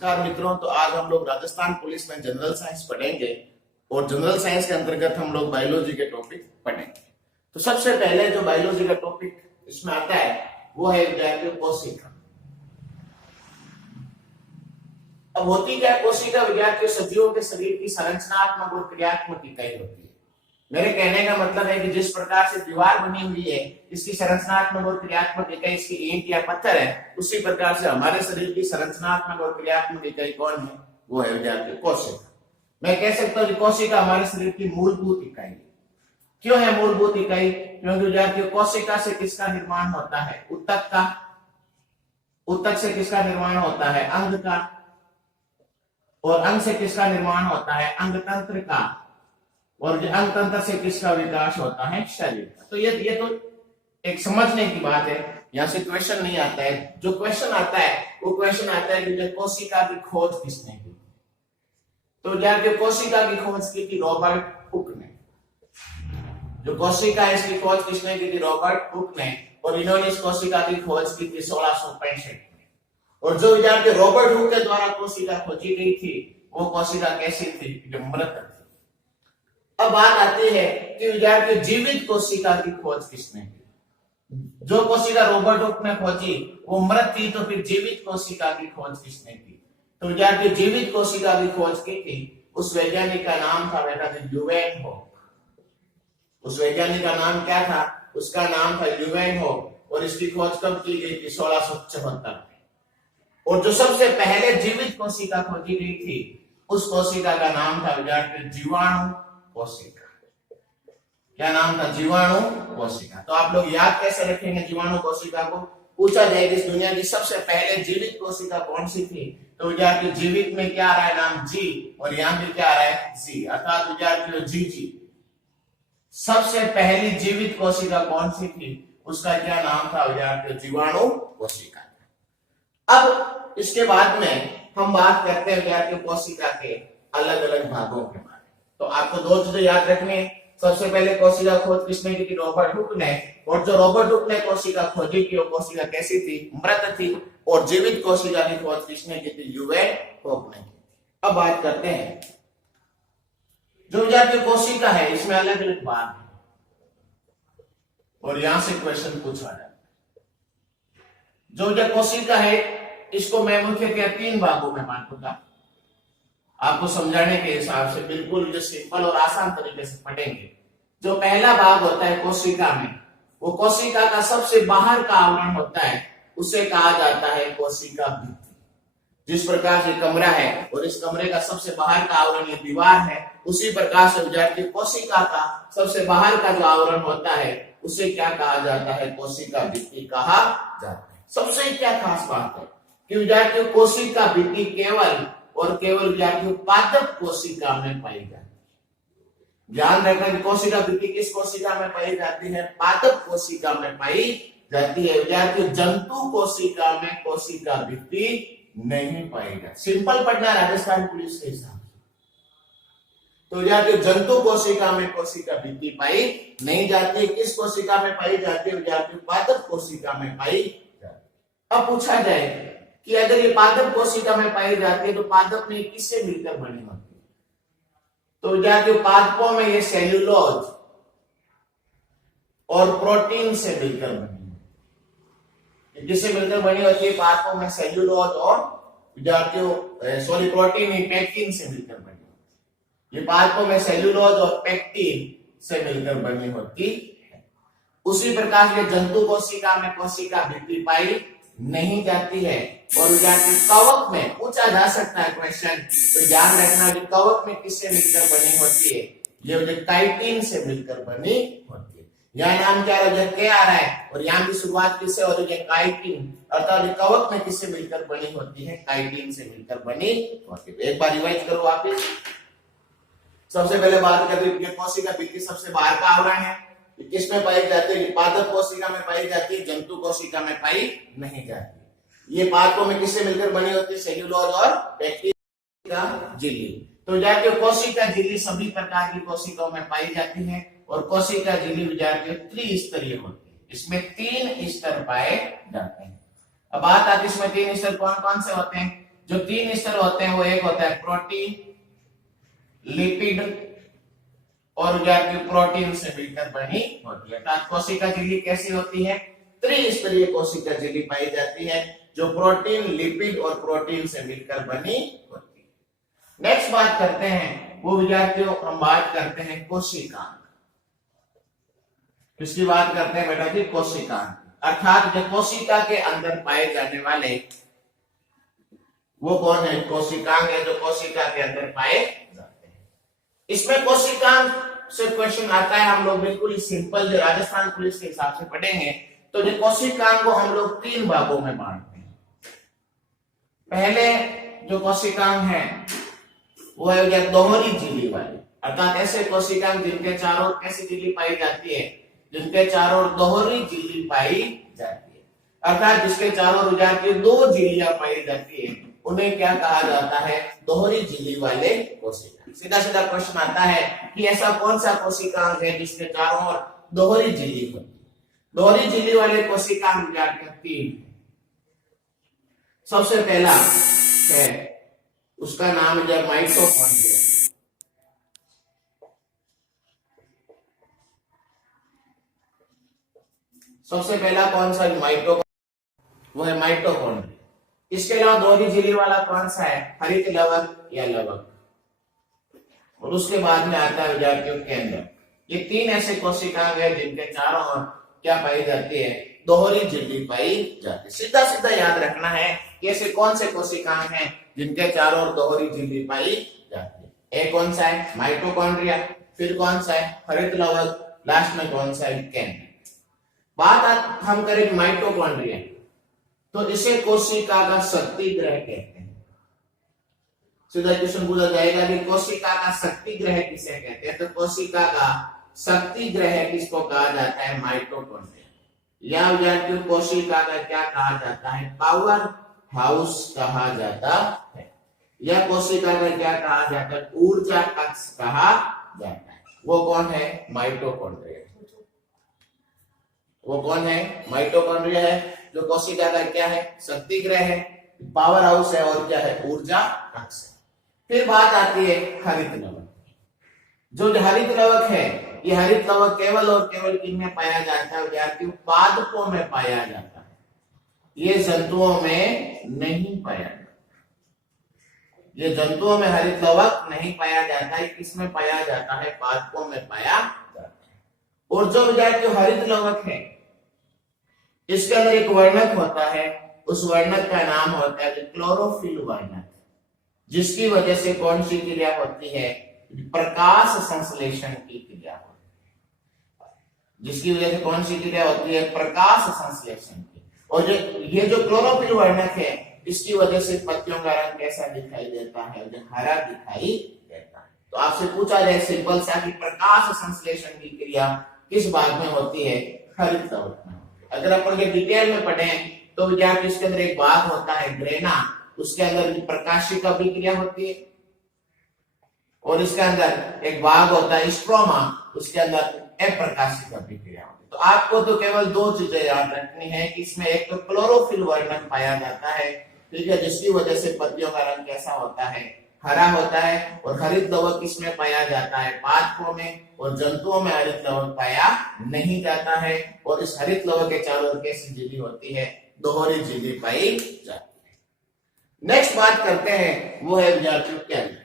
नमस्कार मित्रों, तो आज हम लोग राजस्थान पुलिस में जनरल साइंस पढ़ेंगे और जनरल साइंस के अंतर्गत हम लोग बायोलॉजी के टॉपिक पढ़ेंगे। तो सबसे पहले जो बायोलॉजी का टॉपिक इसमें आता है वो है विद्यार्थियों कोशिका। अब होती क्या कोशिका विद्यार्थियों सजीवों के शरीर की संरचनात्मक और क्रियात्मक इकाई होती है। मेरे कहने का मतलब है कि जिस प्रकार से दीवार बनी हुई है इसकी संरचनात्मक और क्रियात्मक इकाई इसकी ईंट या पत्थर है, उसी प्रकार से हमारे शरीर की संरचनात्मक और क्रियात्मक इकाई कौन है? वो है विद्यार्थी कोशिका। मैं कह सकता हूँ कि कोशिका हमारे शरीर की मूलभूत इकाई है। क्यों है मूलभूत इकाई? क्योंकि विद्यार्थियों कोशिका से किसका निर्माण होता है? ऊतक का। ऊतक से किसका निर्माण होता है? अंग का। और अंग से किसका निर्माण होता है? अंग तंत्र का। और अंग तंत्र से किसका विकास होता है? शरीर का। तो ये तो एक समझने की बात है, यहाँ से क्वेश्चन नहीं आता है। जो क्वेश्चन आता है वो क्वेश्चन आता है कि कोशिका की खोज किसने की? तो जाके कोशिका की खोज की थी रॉबर्ट हुक ने। जो कोशिका है इसकी खोज किसने की थी? रॉबर्ट हुक ने। और इन्होंने इस कोशिका की खोज की थी 1665 में। और जो विद्यार्थी रॉबर्ट हुक के द्वारा कोशिका खोजी गई थी वो कोशिका कैसी थी? जो मृत थी। अब बात आती है कि विद्यार्थी जीवित कोशिका की खोज किसने की? जो कोशिका रॉबर्ट हुक ने खोजी वो मृत थी, तो फिर जीवित कोशिका की खोज किसने की? तो विद्यार्थी जीवित कोशिका की खोज की थी उस वैज्ञानिक का नाम था बेटा ल्यूवेनहोक। उस वैज्ञानिक का नाम क्या था? उसका नाम था ल्यूवेनहोक। और इसकी खोज कब की गई थी? 1674 में। और जो सबसे पहले जीवित कोशिका खोजी गई थी उस कोशिका का नाम था विद्यार्थी जीवाणु कोशिका। क्या नाम था? जीवाणु कोशिका। तो आप लोग याद कैसे रखेंगे जीवाणु कोशिका को? पूछा जाएगा इस दुनिया की सबसे पहले जीवित कोशिका कौन सी थी? तो विद्यार्थी जीवित में क्या आ रहा है नाम? जी। और यहां भी क्या आ रहा है? जी। अर्थात विद्यार्थियों जी। सबसे पहली जीवित कोशिका कौन सी थी? उसका क्या नाम था विद्यार्थियों? जीवाणु कोशिका। अब इसके बाद में हम बात करते हैं विद्यार्थियों कोशिका के अलग अलग भागों के बारे में। तो आपको दो चीजें याद रखनी है। सबसे पहले कोशिका खोज किसने की थी? रॉबर्ट हुक ने। और जो रॉबर्ट हुक ने कोशिका खोजी की वो कोशिका कैसी थी? मृत थी। और जीवित कोशिका की खोज किसने की थी? ल्यूवेनहोक ने की थी। अब बात करते हैं जो विद्यार्थी कोशिका है इसमें अलग अलग भाग है और यहां से क्वेश्चन पूछा जाता है। जो कोशिका है इसको मैं मुख्यतः 3 भागों में बांटूंगा आपको समझाने के हिसाब से, बिल्कुल जो सिंपल और आसान तरीके से पढ़ेंगे। जो पहला भाग होता है कोशिका में, वो कोशिका का सबसे बाहर का आवरण होता है, उसे कहा जाता है कोशिका भित्ति। जिस प्रकार से कमरा है और इस कमरे का सबसे बाहर का आवरण ये दीवार है, उसी प्रकार से विद्यार्थी कोशिका का सबसे बाहर का जो आवरण होता है उसे क्या कहा जाता है? कोशिका भित्ति कहा जाता है। सबसे क्या खास बात है कि विद्यार्थियों कोशिका भित्ति केवल और केवल विद्यार्थियों पादप कोशिका में पाई जाती है। ध्यान रखना कि कोशिका भित्ति किस कोशिका में पाई जाती है? पादप कोशिका में पाई जाती है। विद्यार्थियों जंतु कोशिका में कोशिका भित्ति नहीं पाई जाती। सिंपल पढ़ना राजस्थान पुलिस के हिसाब से। तो विद्यार्थियों जंतु कोशिका में कोशिका भित्ति पाई नहीं जाती। किस कोशिका में पाई जाती है? विद्यार्थियों पादप कोशिका में पाई जाती है। अब पूछा जाए कि अगर ये पादप कोशिका में पाई जाती है तो पादप में किससे मिलकर बनी होती है? तो विद्यार्थियों पादपों में ये सेल्यूलोज और प्रोटीन से मिलकर बनी होती है। किससे मिलकर बनी होती है? पादपों में सेल्यूलोज और विद्यार्थियों प्रोटीन पेक्टिन से मिलकर बनी होती है। ये पादपों में सेल्यूलोज और पेक्टिन से मिलकर बनी होती है। उसी प्रकार से जंतु कोशिका में कोशिका भित्ति पाई नहीं जाती है। और विद्यार्थी कवक में पूछा जा सकता है क्वेश्चन, तो ध्यान रखना कि कवक में किससे मिलकर बनी होती है? ये काइटिन से मिलकर बनी होती है। यहाँ नाम क्या आ रहा है और यहाँ की शुरुआत किससे हो रही है? काइटिन। अर्थात कवक में किससे मिलकर बनी होती है? काइटिन से मिलकर बनी होती है। एक बार रिवाइज करो वापिस। सबसे पहले बात करते हैं कोशिका भित्ति सबसे बाहर का आवरण है, किसमें पाई जाती है? पादप कोशिका में पाई जाती है, जंतु कोशिका में पाई नहीं जाती। ये पादपों में किससे मिलकर बनी होती है? सेल्यूलोज और पेक्टिन का झिल्ली। तो विद्यार्थियों कोशिका झिल्ली सभी प्रकार की कोशिकाओं में पाई जाती है और कोशिका झिल्ली विद्यार्थियों त्रिस्तरीय होती है। इसमें 3 स्तर पाए जाते हैं। अब बात आती है इसमें 3 स्तर कौन कौन से होते हैं? जो 3 स्तर होते हैं वो एक होता है प्रोटीन, लिपिड और विद्यार्थियों प्रोटीन से मिलकर बनी होती है। अर्थात कोशिका झिल्ली कैसी होती है? त्रिस्तरीय कोशिका झिल्ली पाई जाती है जो प्रोटीन, लिपिड और प्रोटीन से मिलकर बनी होती है। नेक्स्ट बात करते हैं वो विद्यार्थियों हम बात करते हैं कोशिकांग। किसकी बात करते हैं बेटा जी? कोशिकांग। अर्थात जो कोशिका के अंदर पाए जाने वाले वो कौन है? कोशिकांग है जो कोशिका के अंदर पाए जाते हैं। इसमें कोशिकांग से क्वेश्चन आता है, हम लोग बिल्कुल ही सिंपल जो राजस्थान पुलिस के हिसाब से पढ़ेंगे तो जो कोशिकांग को हम लोग 3 भागों में बांटते हैं। पहले जो कोशिकांग है वो है दोहरी झिल्ली वाले, अर्थात ऐसे कोशिकांग जिनके चारों ओर कैसी झिल्ली पाई जाती है? जिनके चारों ओर दोहरी झिल्ली पाई जाती है, अर्थात जिसके चारों ओर विद्यार्थियों 2 झिल्लियां पाई जाती है उन्हें क्या कहा जाता है? दोहरी झिल्ली वाले कोशिकांग। सीधा सीधा क्वेश्चन आता है कि ऐसा कौन सा कोशिकांग है जिसके चारों ओर दोहरी झिल्ली होती है? दोहरी झिल्ली वाले कोशिकांग विद्यार्थियों 3। सबसे पहला है उसका नाम है माइटोकॉन्ड्रिया। सबसे पहला कौन सा? वो है माइटोकॉन्ड्रिया। इसके अलावा दोहरी झिल्ली वाला कौन सा है? हरित लवक या लवक। और उसके बाद में आता है विद्यार्थियों केंद्रक। ये 3 ऐसे कोशिकांग है जिनके चारों ओर क्या पाई जाती है? दोहरी झिल्ली पाई जाती है। सीधा सीधा याद रखना है कि ऐसे कौन से कोशिकांग हैं जिनके चारों ओर दोहरी झिल्ली पाई जाती है। एक कौन सा है? माइटोकॉन्ड्रिया। फिर कौन सा है? हरित लवक। लास्ट में कौन सा है? केंद्रक। बात हम करें माइटोकॉन्ड्रिया तो इसे कोशिका का शक्ति ग्रह कहते हैं। सीधा क्वेश्चन पूछा जाएगा कि कोशिका का शक्ति ग्रह किसे कहते हैं? तो कोशिका का शक्ति ग्रह किसको कहा जाता है? माइटोकॉन्ड्रिया। या विद्यार्थियों कोशिका का क्या कहा जाता है? पावर हाउस कहा जाता है। या कोशिका का क्या कहा जाता है? ऊर्जा कक्ष कहा जाता है। वो कौन है? माइटोकॉन्ड्रिया। वो कौन है? माइटोकॉन्ड्रिया है जो कोशिका का क्या है? शक्ति ग्रह है, पावर हाउस है और क्या है? ऊर्जा कक्ष है। फिर बात आती है हरित लवक। जो हरित लवक है ये हरित लवक केवल और केवल किनमें पाया जाता है? विद्यार्थियों पादपों में पाया जाता है। ये जंतुओं में नहीं पाया जाता। ये जंतुओं में हरित लवक नहीं पाया जाता है। किसमें पाया जाता है? पादपों में पाया जाता है। और जो विद्यार्थियों हरित लवक है इसके अंदर एक वर्णक होता है, उस वर्णक का नाम होता है क्लोरोफिल वर्णक, जिसकी वजह से कौन सी क्रिया होती है? प्रकाश संश्लेषण की क्रिया होती है। जिसकी वजह से कौन सी क्रिया होती है? प्रकाश संश्लेषण की। और ये जो क्लोरोफिल वर्णक है इसकी वजह से पत्तियों का रंग कैसा दिखाई देता है? जो हरा दिखाई देता है। तो आपसे पूछा जाए सिंपल सा कि प्रकाश संश्लेषण की क्रिया किस भाग में होती है? हरित लवक में। अगर अपन के डिटेल में पढ़ें तो विद्यार्थी इसके अंदर एक भाग होता है ग्रेना, उसके अंदर प्रकाशिका अभिक्रिया होती है। और इसके अंदर एक भाग होता है स्ट्रोमा, उसके अंदर अप्रकाशिक अभिक्रिया होती है। तो आपको तो केवल 2 चीजें याद रखनी है कि इसमें एक तो क्लोरोफिल वर्णक पाया जाता है, ठीक है, जिसकी वजह से पत्तियों का रंग कैसा होता है? हरा होता है। और हरित लवक किसमें पाया जाता है? पादपों में। और जंतुओं में हरित लवक पाया नहीं जाता है। और इस हरित लवक के चारों ओर कैसी झिल्ली होती है? दोहरी झिल्ली पाई जाती है। नेक्स्ट बात करते हैं वो है विद्यार्थियों केंद्रक।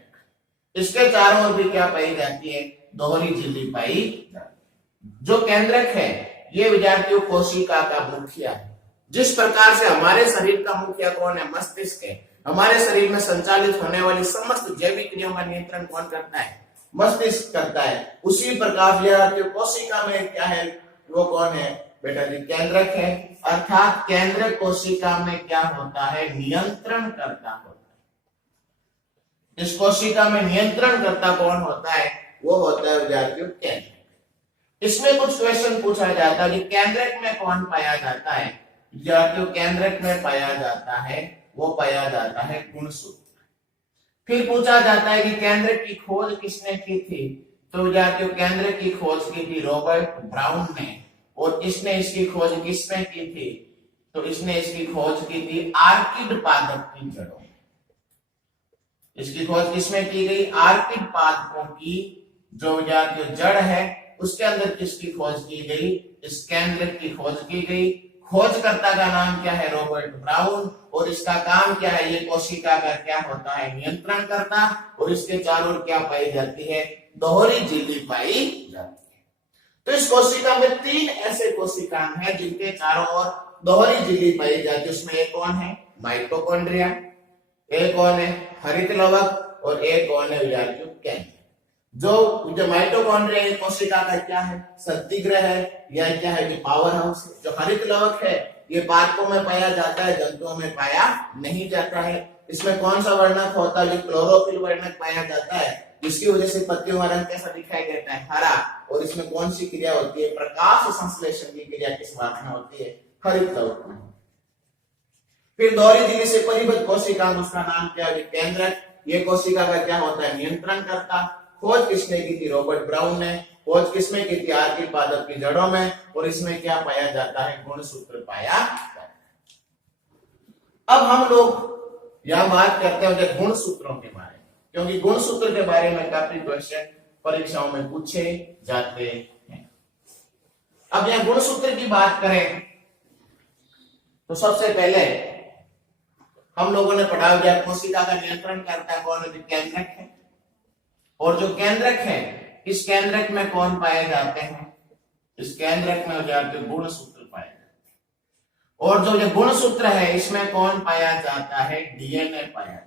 इसके चारों ओर भी क्या पाई जाती है? दोहरी झिल्ली पाई जाती है। जो केंद्रक है ये विद्यार्थियों कोशिका का मुखिया है। जिस प्रकार से हमारे शरीर का मुखिया कौन है? मस्तिष्क है। हमारे शरीर में संचालित होने वाली समस्त जैविक क्रियाओं का नियंत्रण कौन करता है? मस्तिष्क करता है। उसी प्रकार विद्यार्थियों कोशिका में क्या है? वो कौन है बेटा जी? केंद्रक है। अर्थात केंद्रक कोशिका में क्या होता है? नियंत्रण करता होता है। इस कोशिका में नियंत्रण करता कौन होता है? वो होता है विद्यार्थियों केंद्रक। इसमें कुछ क्वेश्चन पूछा जाता है कि केंद्रक में कौन पाया जाता है? विद्यार्थियों केंद्रक में पाया जाता है वो पाया जाता है गुणसूत्र। फिर पूछा जाता है कि केंद्रक की खोज किसने की थी? तो विद्यार्थियों केंद्रक की खोज की थी रॉबर्ट ब्राउन ने। और इसने इसकी खोज किसमें की थी? तो इसने इसकी खोज की थी आर्किड पादप की जड़ों में। इसकी खोज किसमें की गई? आर्किड पादपों की जो विद्यार्थियों जड़ है उसके अंदर किसकी खोज की गई? स्कैंड्रेक की खोज की गई। खोजकर्ता का नाम क्या है? Robert brown. और इसका काम क्या है? ये कोशिका का क्या होता है? नियंत्रण करता। और इसके चारों ओर क्या पाई जाती है? दोहरी झिल्ली पाई जाती है। तो इस कोशिका में 3 ऐसे कोशिकाएं हैं जिनके चारों ओर दोहरी झिल्ली पाई जाती है। उसमें एक कौन है? माइटोकॉन्ड्रिया, एक कौन है? हरित लवक, और एक कौन है विद्यार्थियों? केंद्र। जो माइटोकॉन्ड्रिया कोशिका का क्या है? सत्तिग्रह है या क्या है? पावर हाउस है। जो हरित लवक है ये पादपों में पाया जाता है, जंतुओं में पाया नहीं जाता है। इसमें कौन सा वर्णक होता है? क्लोरोफिल वर्णक पाया जाता है, जिसकी वजह से पत्तियों का रंग कैसा दिखाई देता है? हरा। और इसमें कौन सी क्रिया होती है? प्रकाश संश्लेषण की क्रिया किस भाग में होती है? हरित लवक में। फिर दोहरी झिल्ली से परिबद्ध कोशिका, उसका नाम क्या है? केंद्रक। ये कोशिका का क्या होता है? नियंत्रण करता। खोज किसने की थी? रॉबर्ट ब्राउन ने। खोज किसमें की थी? आर्किड पादप की जड़ों में। और इसमें क्या पाया जाता है? गुणसूत्र पाया जाता है। अब हम लोग यह बात करते हैं गुणसूत्रों के बारे में, क्योंकि गुणसूत्र के बारे में काफी क्वेश्चन परीक्षाओं में पूछे जाते हैं। अब यह गुणसूत्र की बात करें तो सबसे पहले हम लोगों ने पढ़ा गया कोशिका का नियंत्रण करता है कौन? केंद्रक है। और जो केंद्रक है, इस केंद्रक में कौन पाए जाते हैं? इस केंद्रक में जाते गुणसूत्र पाए जाते हैं। और जो ये गुणसूत्र है इसमें कौन पाया जाता है? डीएनए पाया जाता है।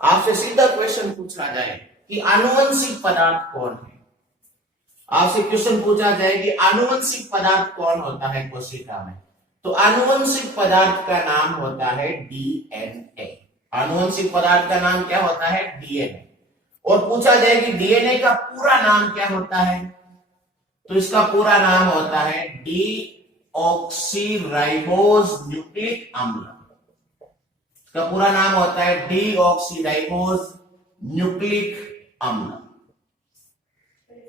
आपसे सीधा क्वेश्चन पूछा जाए कि आनुवंशिक पदार्थ कौन है? आपसे क्वेश्चन पूछा जाए कि आनुवंशिक पदार्थ कौन होता है कोशिका में, तो आनुवंशिक पदार्थ का नाम होता है डीएनए। आनुवंशिक पदार्थ का नाम क्या होता है? डीएनए। और पूछा जाए कि डीएनए का पूरा नाम क्या होता है, तो इसका पूरा नाम होता है डीऑक्सीराइबोज न्यूक्लिक अम्ल। इसका पूरा नाम होता है डीऑक्सीराइबोज न्यूक्लिक अम्ल।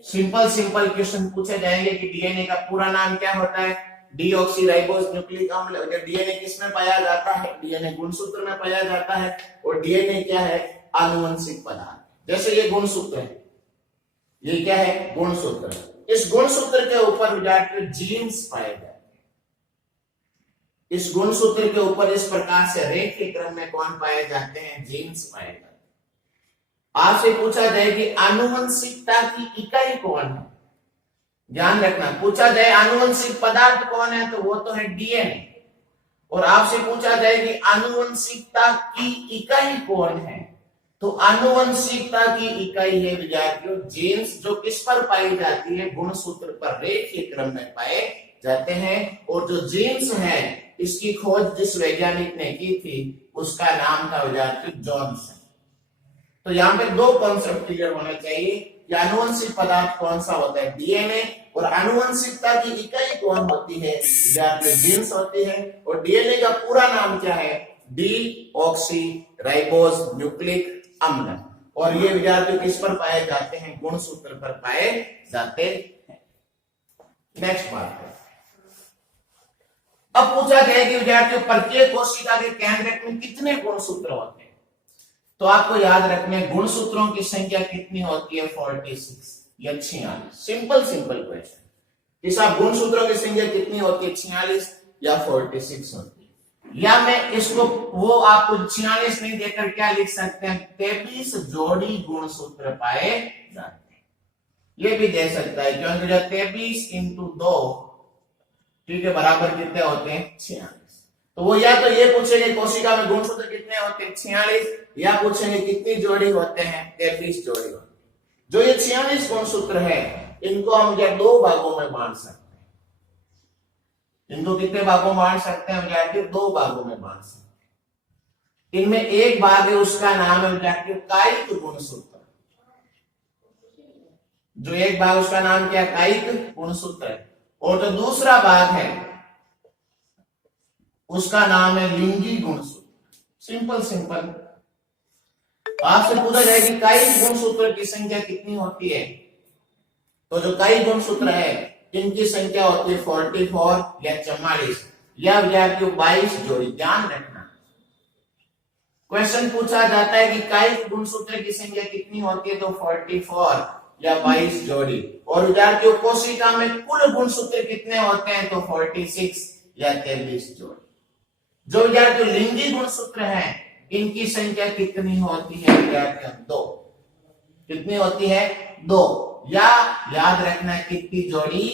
सिंपल क्वेश्चन पूछे जाएंगे कि डीएनए का पूरा नाम क्या होता है? डीऑक्सीराइबोज न्यूक्लिक अम्ल। डीएनए किसमें पाया जाता है? डीएनए गुणसूत्र में पाया जाता है। और डीएनए क्या है? आनुवंशिक पदार्थ। जैसे ये गुणसूत्र है, ये क्या है? गुणसूत्र। इस गुणसूत्र के ऊपर विद्यार्थी जीन्स पाए जाते हैं। इस गुणसूत्र के ऊपर इस प्रकार से रेखीय क्रम में कौन पाए जाते हैं? जीन्स पाए जाते हैं। आपसे पूछा जाए कि आनुवंशिकता की इकाई कौन है? ध्यान रखना, पूछा जाए आनुवंशिक पदार्थ कौन है, तो वो तो है डीएनए। और आपसे पूछा जाए कि आनुवंशिकता की इकाई कौन है, तो आनुवंशिकता की इकाई है विद्यार्थियों जीन्स, जो किस पर पाई जाती है? गुणसूत्र पर रेखीय क्रम में पाए जाते हैं। और जो जीन्स है इसकी खोज जिस वैज्ञानिक ने की थी उसका नाम था विद्यार्थियों जॉनसन। तो यहाँ पे 2 कॉन्सेप्ट क्लियर होने चाहिए कि आनुवंशिक पदार्थ कौन सा होता है? डीएनए। और आनुवंशिकता की इकाई कौन होती है? विद्यार्थियों जीन्स होती है। और डीएनए का पूरा नाम क्या है? डीऑक्सीराइबोज न्यूक्लिक अम्ल। और ये विद्यार्थी किस पर पाए जाते हैं? गुणसूत्र पर पाए जाते हैं। नेक्स्ट बात है, अब पूछा गया कि विद्यार्थियों प्रत्येक कोशिका के केंद्रक में कितने गुणसूत्र होते हैं, तो आपको याद रखने गुणसूत्रों की संख्या कितनी होती है? 46 या 46। Simple question. इस आप गुणसूत्रों की संख्या कितनी होती है? 46 या 46 होती है। या मैं इसको वो आपको 46 नहीं देकर क्या लिख सकते हैं? 23 जोड़ी गुणसूत्र पाए जाते हैं। ये भी दे सकता है, क्योंकि 23 × 2 ठीक है बराबर कितने होते हैं? 46। तो वो या तो ये पूछेंगे कोशिका में गुणसूत्र कितने होते हैं? 46। या पूछेंगे कितनी जोड़ी होते हैं? 23 जोड़ी होते हैं। जो ये 46 गुणसूत्र है इनको हम या 2 भागों में बांट सकते हैं। इनको कितने भागों में बांट सकते हैं विद्यार्थी? 2 भागों में बांट सकते हैं। इनमें एक भाग है उसका नाम है विद्यार्थी कायिक गुणसूत्र। जो एक भाग उसका नाम क्या? कायिक गुणसूत्र है। और जो दूसरा भाग है उसका नाम है लिंगी गुणसूत्र। सिंपल। आपसे पूछा जाए कि कायिक गुणसूत्र की संख्या कितनी होती है, तो जो कायिक गुणसूत्र है इनकी संख्या होती है 44 या 44 या विद्यार्थियों 22 जोड़ी। ध्यान रखना क्वेश्चन पूछा जाता है कि कायिक गुणसूत्र की संख्या कितनी होती है, तो 44 या 22 जोड़ी। और विद्यार्थियों कोशिका में कुल गुणसूत्र कितने होते हैं, तो 46 या 23 जोड़ी। जो विद्यार्थियों लिंगी गुणसूत्र हैं इनकी संख्या कितनी होती है, विद्यार्थियों 2। कितनी होती है, 2। या याद रखना है कितनी जोड़ी,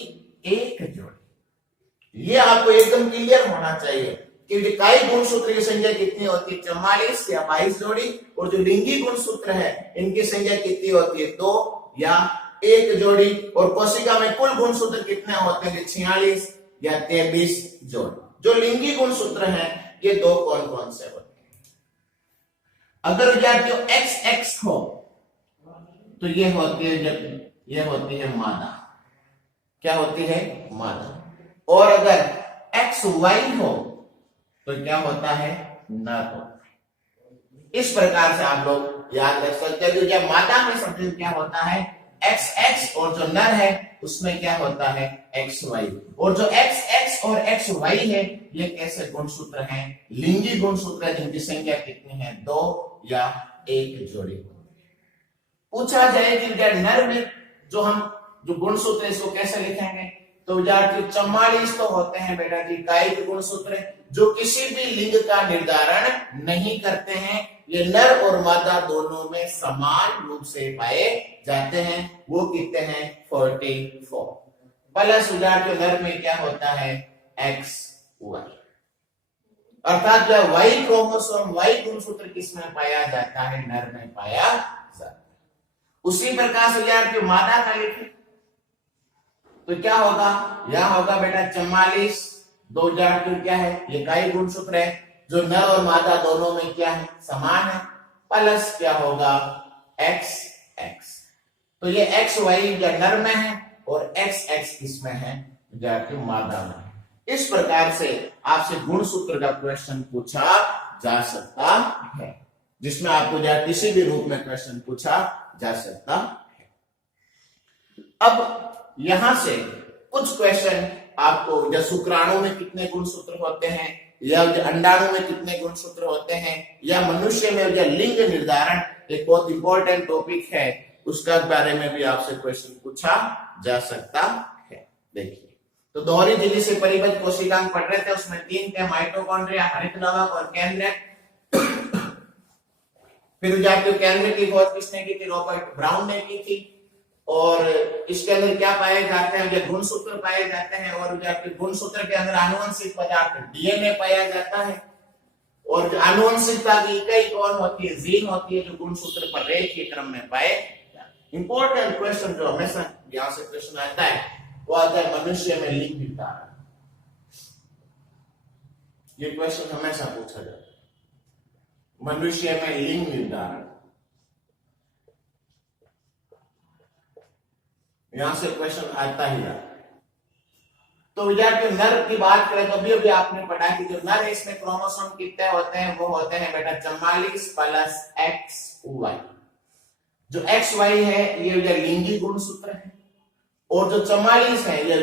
1 जोड़ी। ये आपको एकदम क्लियर होना चाहिए कि कायिक गुणसूत्र की संख्या कितनी होती है, 44 या 22 जोड़ी। और जो लिंगी गुणसूत्र है इनकी संख्या कितनी होती है, 2 या 1 जोड़ी। और कोशिका में कुल गुणसूत्र कितने होते हैं, 46 या 23 जोड़ी। जो लिंगी गुणसूत्र हैं ये 2 कौन कौन से होते हैं। अगर विद्यार्थियों XX हो तो ये होती है, जब ये होती है मादा। क्या होती है, मादा। और अगर XY हो तो क्या होता है, नर होता है। इस प्रकार से आप लोग याद रख सकते हैं। तो जब मादा में समझे क्या होता है, XX, और जो नर है उसमें क्या होता है, XY। और जो XX और XY है ये कैसे गुणसूत्र हैं, लिंगी गुणसूत्र, जिनकी संख्या कितनी है, 2 या 1 जोड़ी। पूछा जाए कि नर में जो गुणसूत्र इसको कैसे लिखेंगे, तो विद्यार्थी 44 तो होते हैं बेटा जी कायिक गुणसूत्र, जो किसी भी लिंग का निर्धारण नहीं करते हैं। ये नर और मादा दोनों में समान रूप से पाए जाते हैं। वो कितने हैं, 44। प्लस विद्यार्थी नर में क्या होता है, XY। अर्थात जो Y क्रोमोसोम, Y गुणसूत्र किसमें पाया जाता है, नर में पाया जाता है। उसी प्रकार से विद्यार्थी मादा का लिखें तो क्या होगा, यह होगा बेटा 44। 2000 क्या है, ये कायिक गुणसूत्र है जो नर और मादा दोनों में क्या है, समान है। प्लस क्या होगा, XX। तो ये XY या नर में है और XX किसमें है, विद्यार्थी मादा में है। इस प्रकार से आपसे गुणसूत्र का क्वेश्चन पूछा जा सकता है, जिसमें आपको किसी भी रूप में क्वेश्चन पूछा जा सकता है। अब यहां से कुछ क्वेश्चन आपको, या शुक्राणु में कितने गुणसूत्र होते हैं, या अंडाणु में कितने गुणसूत्र होते हैं, या मनुष्य में या लिंग निर्धारण एक बहुत इंपॉर्टेंट टॉपिक है, उसका बारे में भी आपसे क्वेश्चन पूछा जा सकता है। देखिए, तो दोहरी झिल्ली से परिबद्ध कोशिकांग पढ़ रहे थे, उसमें 3 थे, माइटोकॉन्ड्रिया, हरित लवक और केंद्रक। फिर जाके केंद्रक की खोज किसने की थी, रॉबर्ट ब्राउन ने की थी। और इसके अंदर क्या पाए जाते हैं, ये गुणसूत्र पाए जाते हैं। और गुणसूत्र के अंदर आनुवंशिक पदार्थ DNA पाया जाता है। और आनुवंशिकता की इकाई कौन होती है, जीन होती है, जो गुणसूत्र पर रेखीय क्रम में पाए जाते हैं। इंपॉर्टेंट क्वेश्चन जो हमेशा यहां से क्वेश्चन आता है वो आता है मनुष्य में लिंग निर्धारण। ये क्वेश्चन हमेशा पूछा जाता है, मनुष्य में लिंग निर्धारण। यहां से क्वेश्चन आता ही आता है। तो विद्यार्थियों नर की बात करें तो अभी आपने पढ़ा कि जो नर है इसमें क्रोमोसोम कितने होते हैं, वो होते हैं बेटा 44 प्लस XY। जो XY है ये लिंगी गुणसूत्र है, और जो 44 है ये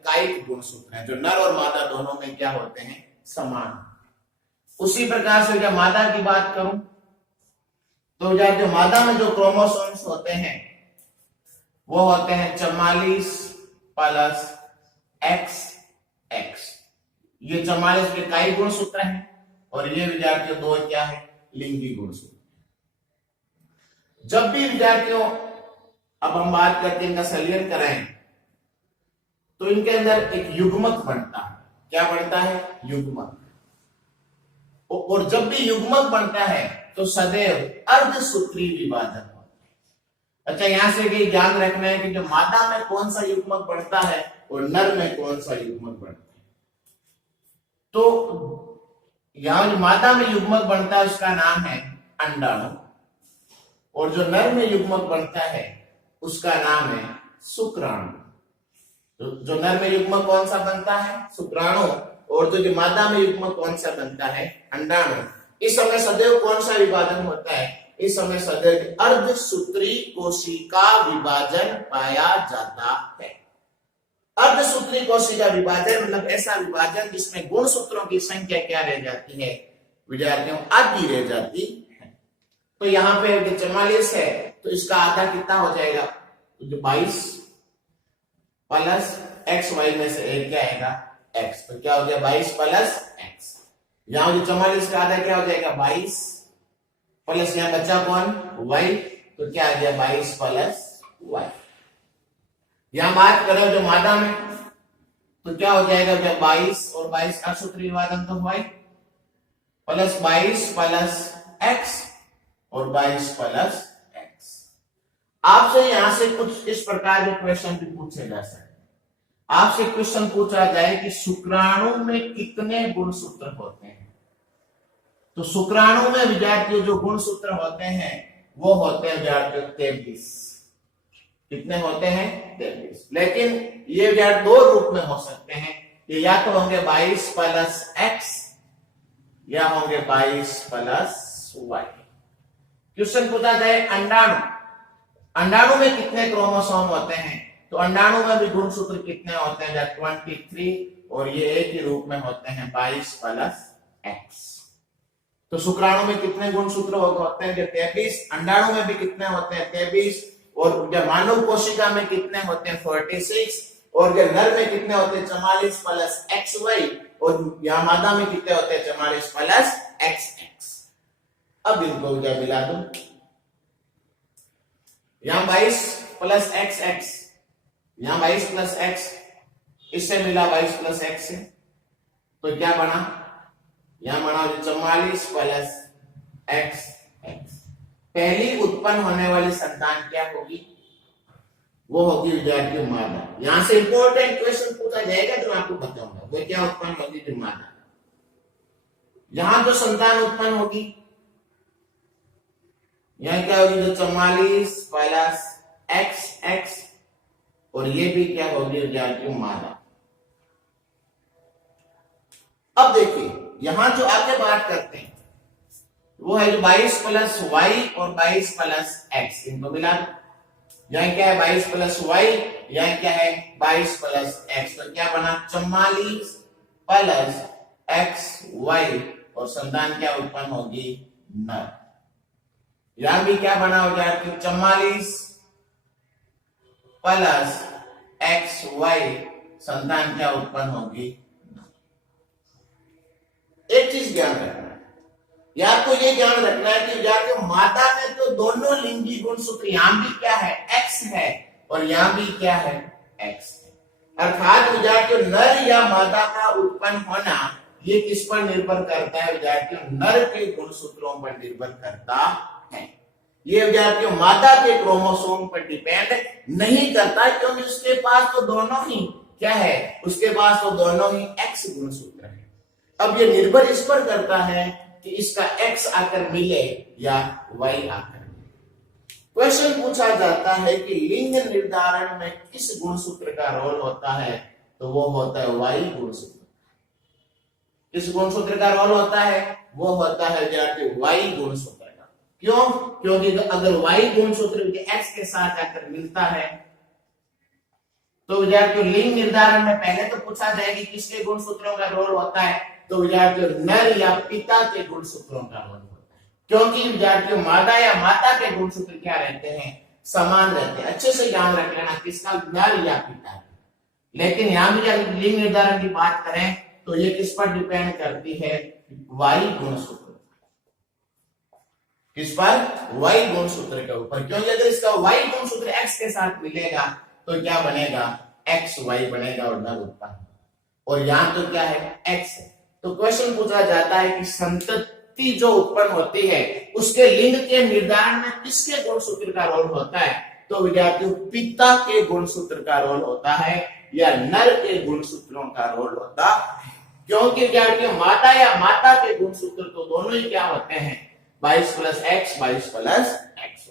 कायिक गुणसूत्र है, जो नर और मादा दोनों में क्या होते हैं, समान। उसी प्रकार से जब मादा की बात करूं तो जो मादा में जो क्रोमोसोम्स होते हैं वो होते हैं 44 प्लस XX। ये 44 के कायिक गुणसूत्र हैं और ये विद्यार्थियों 2 क्या है, लिंगी गुणसूत्र। जब भी विद्यार्थियों अब हम बात करते हैं इनका संलयन करें तो इनके अंदर एक युग्मक बनता है। क्या बनता है, युग्मक। और जब भी युग्मक बनता है तो सदैव अर्धसूत्री विभाजन। अच्छा, यहां से भी ध्यान रखना है कि जो मादा में कौन सा युग्मक बढ़ता है और नर में कौन सा युग्मक बढ़ता है। तो यहां जो मादा में युग्मक बनता है उसका नाम है अंडाणु, और जो नर में युग्मक बनता है उसका नाम है शुक्राणु। तो जो नर में युग्मक कौन सा बनता है, शुक्राणु, और जो मादा में युग्मक कौन सा बनता है, अंडाणु। इस समय सदैव कौन सा विभाजन होता है, इस समय सदैव अर्धसूत्री कोशिका विभाजन पाया जाता है। अर्धसूत्री कोशिका विभाजन मतलब ऐसा विभाजन जिसमें गुणसूत्रों की संख्या क्या रह जाती है, विद्यार्थियों आधी रह जाती है। तो यहाँ पे 44 है तो इसका आधा कितना हो जाएगा, तो जो 22 प्लस एक्स वाई में से एक क्या आएगा एक्स, तो क्या हो गया 22 प्लस एक्स। यहाँ जो 44 का आधा क्या हो जाएगा 22 प्लस यहाँ बच्चा कौन वाई, तो क्या आ गया 22 प्लस वाई। यहां बात करें जो मादा में तो क्या हो जाएगा जब 22 और 22 का सूत्र विभाजन तो वाई प्लस 22 प्लस एक्स और 22 प्लस एक्स। आपसे यहां से कुछ इस प्रकार के क्वेश्चन भी पूछे जा सकते हैं। आपसे क्वेश्चन पूछा जाए कि शुक्राणु में कितने गुणसूत्र होते हैं, तो शुक्राणु में विद्यार्थियों जो गुणसूत्र होते हैं वो होते हैं विद्यार्थियों 23। कितने होते हैं 23। लेकिन ये विद्यार्थी दो रूप में हो सकते हैं, ये या तो होंगे 22 प्लस एक्स या होंगे 22 प्लस वाई। क्वेश्चन पूछा जाए अंडाणु, अंडाणु में कितने क्रोमोसोम होते हैं, तो अंडाणु में भी गुणसूत्र कितने होते हैं 23 और ये एक ही रूप में होते हैं 22 प्लस एक्स। तो शुक्राणु में कितने गुणसूत्र होते हैं 23, अंडाणु में भी कितने होते हैं 23 और जब मानव कोशिका में कितने होते हैं 46 और जब नर में कितने होते हैं 44 प्लस एक्स वाई और यहाँ मादा में कितने होते हैं 44 प्लस एक्स एक्स। अब इनको क्या मिला दो, यहाँ 22 प्लस एक्स एक्स, यहाँ 22 प्लस एक्स, इससे मिला 22 प्लस एक्स से, तो क्या बना यहां बना 44 प्लस एक्स एक्स। पहली उत्पन्न होने वाली संतान क्या होगी, वो होगी विद्यार्थियों मादा। यहां से इंपॉर्टेंट क्वेश्चन पूछा जाएगा जो मैं आपको बताऊंगा, वो क्या उत्पन्न होगी जो मादा। यहां जो संतान उत्पन्न होगी यहां क्या होगी जो 44 प्लस एक्स एक्स और ये भी क्या होगी विद्यार्थियों मादा। अब देखिए यहां जो आगे बात करते हैं वो है 22 प्लस वाई और 22 प्लस एक्स, इनको मिला यहाँ क्या है 22 प्लस वाई, यहाँ क्या है 22 प्लस एक्स, तो क्या बना 44 प्लस एक्स वाई और संतान क्या उत्पन्न होगी नर। यहां भी क्या बना हो जाए 44 प्लस एक्स वाई संतान क्या उत्पन्न होगी। एक चीज ध्यान रखना है, या आपको ये ध्यान रखना है कि विद्यार्थियों मादा में तो दोनों लिंगी गुणसूत्र यहां भी क्या है एक्स है और यहां भी क्या है एक्स है। अर्थात विद्यार्थियों नर या मादा का उत्पन्न होना ये किस पर निर्भर करता है विद्यार्थियों, नर के गुणसूत्रों पर निर्भर करता है। ये विद्यार्थियों मादा के क्रोमोसोम पर डिपेंड नहीं करता क्योंकि उसके पास तो दोनों ही क्या है, उसके पास तो दोनों ही एक्स गुणसूत्र है। अब ये निर्भर इस पर करता है कि इसका x आकर मिले या y आकर मिले। क्वेश्चन पूछा जाता है कि लिंग निर्धारण में किस गुणसूत्र का रोल होता है, तो वो होता है y गुणसूत्र। किस गुणसूत्र का रोल होता है, वो होता है विद्यार्थी y गुणसूत्र का। क्यों, क्योंकि अगर y गुणसूत्र x के साथ आकर मिलता है तो विद्यार्थियों लिंग निर्धारण में पहले तो पूछा जाएगा किसके गुणसूत्रों का रोल होता है, तो विद्यार्थियों नर या पिता के गुणसूत्रों का रोल होता है। क्योंकि विद्यार्थियों मादा या माता के गुणसूत्र क्या रहते हैं, समान रहते हैं। अच्छे से ध्यान रख लेना किसका, नर या पिता। लेकिन यहां भी अगर लिंग निर्धारण की बात करें तो ये किस पर डिपेंड करती है, वाई गुणसूत्र। किस पर, वाई गुणसूत्र के ऊपर। क्योंकि अगर इसका वाई गुणसूत्र एक्स के साथ मिलेगा तो क्या बनेगा, एक्स वाई बनेगा और नर उत्पन्न। और यहां तो क्या है, एक्स है। तो क्वेश्चन पूछा जाता है कि संतति जो उत्पन्न होती है उसके लिंग के निर्धारण में किसके गुणसूत्र का रोल होता है, तो विद्यार्थियों पिता के गुणसूत्र का रोल होता है या नर के गुणसूत्रों का रोल होता है। क्योंकि विद्यार्थियों माता या माता के गुणसूत्र तो दोनों ही क्या होते हैं 22 प्लस एक्स 22 प्लस एक्स।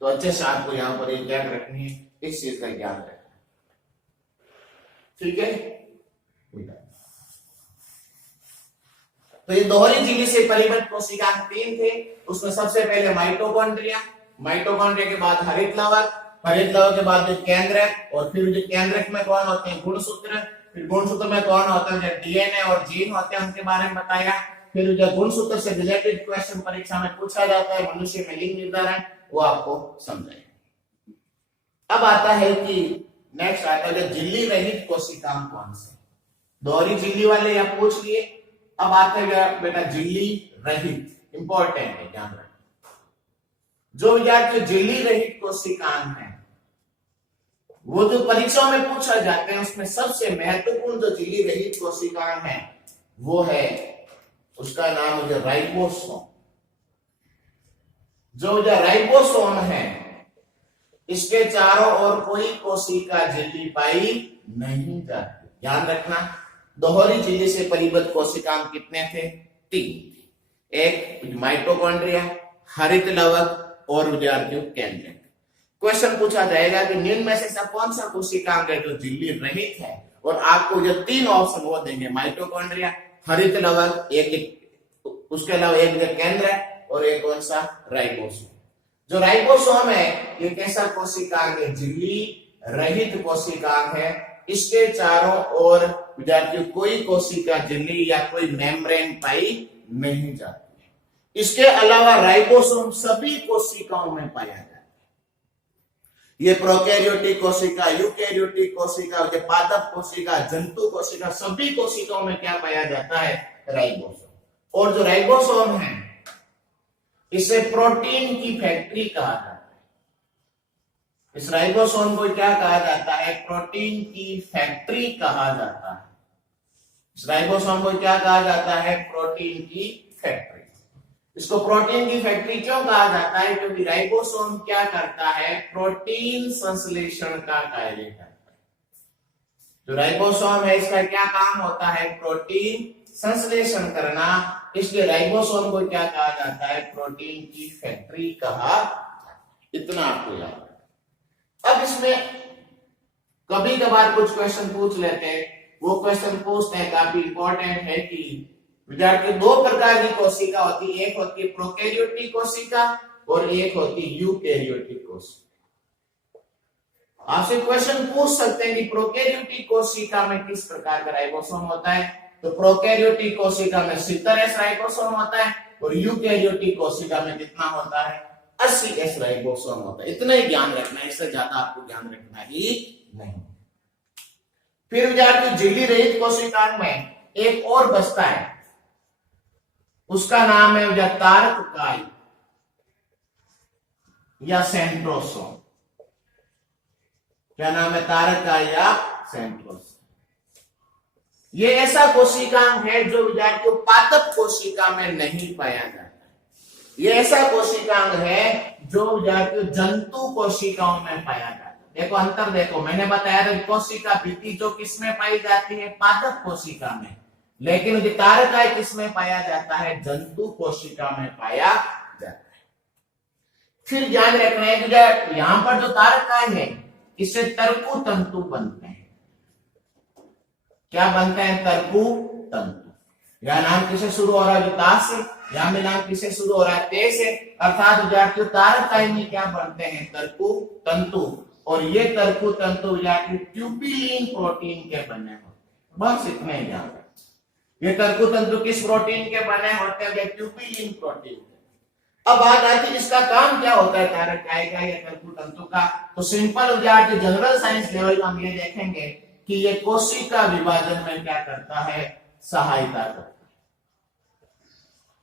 तो अच्छे से आपको यहाँ पर एक ज्ञान रखनी है, इस चीज का ज्ञान रखना, ठीक है। तो ये दोहरी झिल्ली से परिबद्ध कोशिका 3 थे। उसमें सबसे पहले माइटोकॉन्ड्रिया, माइटोकॉन्ड्रिया के बाद हरित लवक, हरित लवक के बाद जो केंद्रक, और फिर जो केंद्रक में कौन होते हैं गुणसूत्र, फिर गुणसूत्र में कौन होता है डीएनए और जीन होते हैं, उनके बारे में बताया। फिर जो गुणसूत्र से रिलेटेड क्वेश्चन परीक्षा में पूछा जाता है, मनुष्य में लिंग निर्धारण, वो आपको समझाएगा। अब आता है कि नेक्स्ट आता है झिल्ली रहित कोशिकांग कौन से, दोहरी झिल्ली वाले या पूछ लिए। अब आते हैं बेटा झिल्ली रहित, इंपॉर्टेंट है, ध्यान रखना। जो विद्यार्थी झिल्ली रहित कोशिकांग है वो जो परीक्षाओं में पूछा जाते हैं उसमें सबसे महत्वपूर्ण जो झिल्ली रहित कोशिकांग है वो है, उसका नाम है राइबोसोम। जो राइबोसोम है इसके चारों ओर कोई कोशिका झिल्ली पाई नहीं जाती। ध्यान रखना, दोहरी झिल्ली से परिबद्ध कोशिकांग कितने थे? 3। एक माइटोकॉन्ड्रिया, हरित लवक और विद्यार्थियों केंद्रक। क्वेश्चन पूछा जाएगा कि निम्न में से ऐसा कौन सा कोशिकांग है जो झिल्ली रहित है, और आपको जो 3 ऑप्शन वो देंगे, माइटोकॉन्ड्रिया, हरित लवक, एक उसके अलावा एक केंद्र और एक कौन सा? राइबोसोम। जो राइबोसोम है ये कैसा कोशिकांग है? झिल्ली रहित कोशिकांग है। इसके चारों ओर विद्यार्थियों कोई कोशिका झिल्ली या कोई मेम्ब्रेन पाई नहीं जाती है। इसके अलावा राइबोसोम सभी कोशिकाओं में पाया जाता है। ये प्रोकैरियोटिक कोशिका, यूकैरियोटिक कोशिका, पादप कोशिका, जंतु कोशिका, सभी कोशिकाओं में क्या पाया जाता है? राइबोसोम। और जो राइबोसोम है इसे प्रोटीन की फैक्ट्री कहा जाता है। इस राइबोसोम को क्या कहा जाता है? प्रोटीन की फैक्ट्री कहा जाता है। इस राइबोसोम को क्या कहा जाता है? प्रोटीन की फैक्ट्री। इसको प्रोटीन की फैक्ट्री क्यों कहा जाता है? क्योंकि राइबोसोम क्या करता है? प्रोटीन संश्लेषण का कार्य करता है। जो राइबोसोम है इसका क्या काम होता है? प्रोटीन संश्लेषण करना। इसलिए राइबोसोम को क्या कहा जाता है? प्रोटीन की फैक्ट्री कहा जाता है। इतना आपको याद रखना। अब इसमें कभी कभार कुछ क्वेश्चन पूछ लेते हैं, वो क्वेश्चन पूछते हैं, काफी इंपॉर्टेंट है कि विद्यार्थी 2 प्रकार की कोशिका होती है, एक होती है प्रोकैरियोटिक कोशिका और एक होती है यूकैरियोटिक कोशिका। आपसे क्वेश्चन पूछ सकते हैं कि प्रोकैरियोटिक कोशिका में किस प्रकार का राइबोसोम होता है, तो प्रोकैरियोटिक कोशिका में 70S राइबोसोम होता है और यूकैरियोटिक कोशिका में कितना होता है? 80S राइबोसोम होता है। इतना ही ध्यान रखना है, इससे ज्यादा आपको ध्यान रखना ही नहीं। फिर विद्यार्थी झिल्ली रहित कोशिकांग में एक और बचता है, उसका नाम है तारककाई या सेंट्रोसोम। क्या नाम है? तारककाई या सेंट्रोसोम। ये ऐसा कोशिकांग है जो विद्यार्थियों पादप कोशिका में नहीं पाया जाता है। ये ऐसा कोशिकांग है जो विद्यार्थियों जंतु कोशिकाओं में पाया जाता है। देखो अंतर देखो, मैंने बताया था कोशिका भित्ति जो किसमें पाई जाती है? पादप कोशिका में। लेकिन तारकाई किसमें पाया जाता है? जंतु कोशिका में पाया जाता है। फिर ध्यान रखना है कि यहां पर जो तारकाई है इससे तरकु तंतु बनते हैं। क्या बनते हैं? तरकु तंतु। यह नाम किसे शुरू हो रहा है? ता से। यहां में नाम किसे शुरू हो रहा है? ते से। अर्थात विद्यार्थियों तारकाई में क्या बनते हैं? तरकु तंतु। और ये तरकु तंतु विद्यार्थी ट्यूबिलिन प्रोटीन के बने होते हैं। बस इतना ही ध्यान रखना। ये तरकु तंतु किस प्रोटीन के बने होते हैं? ट्यूबिलिन प्रोटीन के। अब बात आती है इसका काम क्या होता है तारकाई का या तरकु तंतु का, तो सिंपल विद्यार्थी जनरल साइंस लेवल में हम ये देखेंगे कि ये कोशिका विभाजन में क्या करता है? सहायता करता है।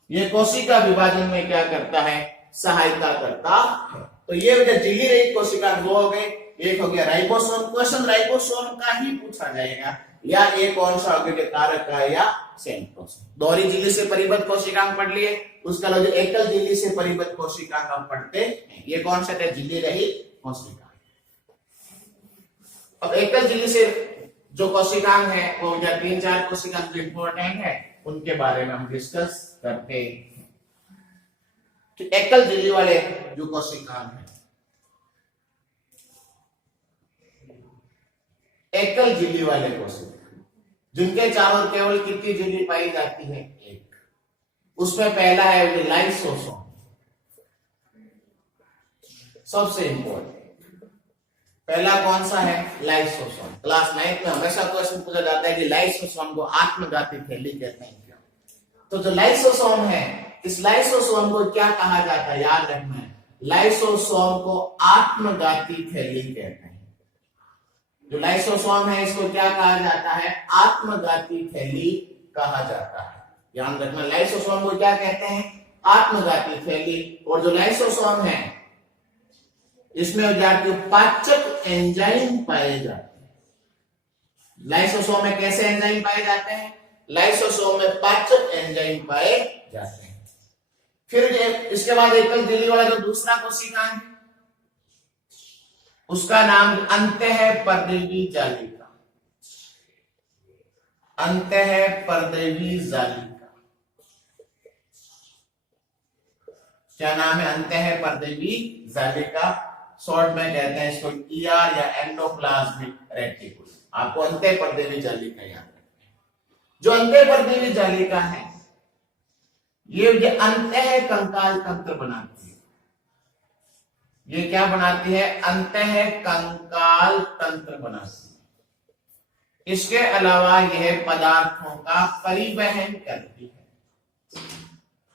ये कोशिका विभाजन में क्या करता है? सहायता करता है। तो ये झिल्ली रहित कोशिका 2 हो गए। एक हो गया राइबोसोम। क्वेश्चन राइबोसोम का ही पूछा जाएगा, या एक कौन सा हो गया? तारकाई या सेंट्रोसोम। दोहरी झिल्ली से परिबद्ध कोशिकांग पढ़ लिए, उसका जो एकल झिल्ली से परिबद्ध कोशिकांग हम पढ़ते हैं। ये कौन सा थे? झिल्ली रहित कोशिकांग। अब एकल झिल्ली से जो कोशिकांग है वो 3-4 कोशिकांग जो इंपॉर्टेंट है उनके बारे में हम डिस्कस करते हैं। एकल झिल्ली वाले जो कोशिकांग है, एकल झिल्ली वाले कोशिका जिनके चारों ओर केवल कितनी झिल्ली पाई जाती है? एक। उसमें पहला है लाइसोसोम, सबसे इंपॉर्टेंट। पहला कौन सा है? लाइसोसोम। क्लास 9 में हमेशा क्वेश्चन पूछा जाता है कि लाइसोसोम को आत्मघाती थैली कहते हैं क्या? तो जो लाइसोसोम है, इस लाइसोसोम को क्या कहा जाता है, याद रखना है, लाइसोसोम को आत्मघाती थैली कहते हैं। जो लाइसोसोम है इसको क्या कहा जाता है, आत्मघाती थैली कहा जाता है। ध्यान रखना, लाइसोसोम को क्या कहते हैं, आत्मघाती थैली। और जो लाइसोसोम है इसमें विद्यार्थियों पाचक एंजाइम पाए जाते हैं। लाइसोसोम में कैसे एंजाइम पाए जाते हैं, लाइसोसोम में पाचक एंजाइम पाए जाते हैं। फिर इसके बाद एकल झिल्ली वाला जो दूसरा कोशिका है उसका नाम अंतःपर्देवी जालिका, अंतःपर्देवी जालिका। क्या नाम है, अंतःपर्देवी जालिका। शॉर्ट में कहते हैं इसको ईआर या एंडोप्लाज्मिक रेटिकुलम। आपको अंतःपर्देवी जालिका याद रखना है। जो अंतःपर्देवी जालिका है ये अंतः कंकाल तंत्र बनाती है। ये क्या बनाती है, अंतः कंकाल तंत्र बनाती है। इसके अलावा यह पदार्थों का परिवहन करती है।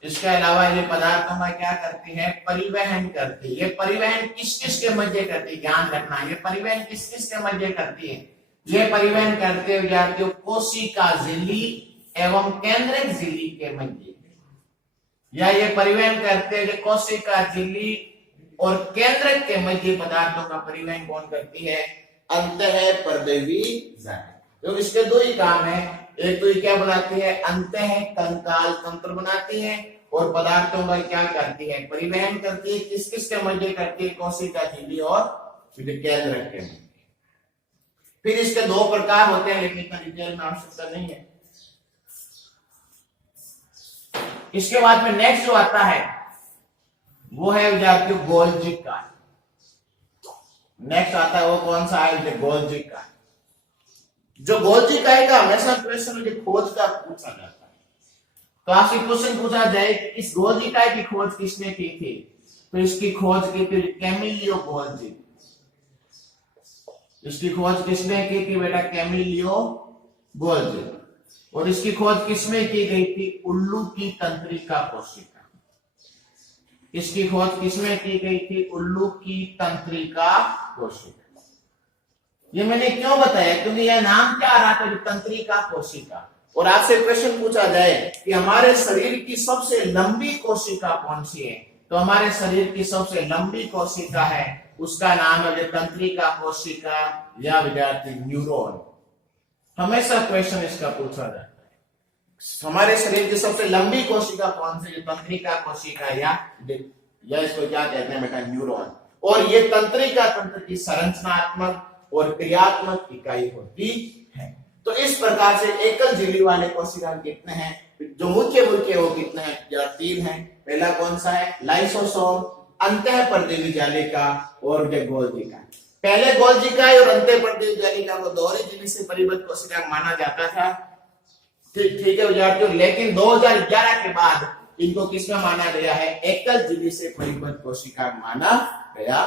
इसके अलावा ये पदार्थों का क्या करती है, परिवहन करती है। ये परिवहन किस किस के मध्य करती है, ध्यान रखना, ये परिवहन किस किस के मध्य करती है, ये परिवहन करते हुए विद्यार्थियों कोशिका झिल्ली एवं केंद्रक झिल्ली के मध्य, या ये परिवहन करते हुए कोशिका झिल्ली और केंद्रक के मध्य पदार्थों का परिवहन कौन करती है, अंतःपर्देवी जालिका। तो इसके दो ही काम है, एक तो ये क्या बनाती है, अंतः कंकाल तंत्र बनाती है और पदार्थों का क्या करती है, परिवहन करती है। किस किस के मध्य करती है, कोशिका झिल्ली और केंद्रक के मध्य। फिर इसके दो प्रकार होते हैं लेकिन इतना डिटेल में आवश्यकता नहीं है। इसके बाद में नेक्स्ट जो आता है वो है विद्यार्थियों गोल्जी काल। नेक्स्ट आता है वो कौन सा है, गोल्जी काल। जो गोल्जी काल का हमेशा क्वेश्चन खोज का पूछा जाता है। तो आपसे क्वेश्चन पूछा जाए कि इस गोल्जी काल की खोज किसने की थी, तो इसकी खोज की थी कैमिलियो गोल्जी। इसकी खोज किसने की थी बेटा, कैमिलियो गोल्जी। और इसकी खोज किसमें की गई थी, उल्लू की तंत्रिका कोशिका। इसकी खोज किसमें की गई थी, उल्लू की तंत्रिका कोशिका। ये मैंने क्यों बताया, क्योंकि यह नाम क्या आ रहा था, तंत्रिका कोशिका। और आपसे क्वेश्चन पूछा जाए कि हमारे शरीर की सबसे लंबी कोशिका कौन सी है, तो हमारे शरीर की सबसे लंबी कोशिका है, उसका नाम है तंत्रिका कोशिका या विद्यार्थी न्यूरॉन। हमेशा क्वेश्चन इसका पूछा जाता है, हमारे शरीर की सबसे लंबी कोशिका कौन सी, तंत्रिका कोशिका या इसको क्या कहते हैं बेटा, न्यूरॉन। और ये तंत्रिका तंत्र की संरचनात्मक और क्रियात्मक इकाई होती है। तो इस प्रकार से एकल झिल्ली वाले कोशिका कितने हैं, जो मुख्य वो कितने हैं, या 3 हैं। पहला कौन सा है, लाइसोसोम, अंतःपर्देवी जालिका और गोल्जी काल। पहले गोल्जी काल और अंतःपर्देवी जालिका को दोहरी झिल्ली से परिबद्ध कोशिका माना जाता था, ठीक है विद्यार्थियों। लेकिन 2011 के बाद इनको किसमें माना गया है, एकल झिल्ली से परिबद्ध कोशिका माना गया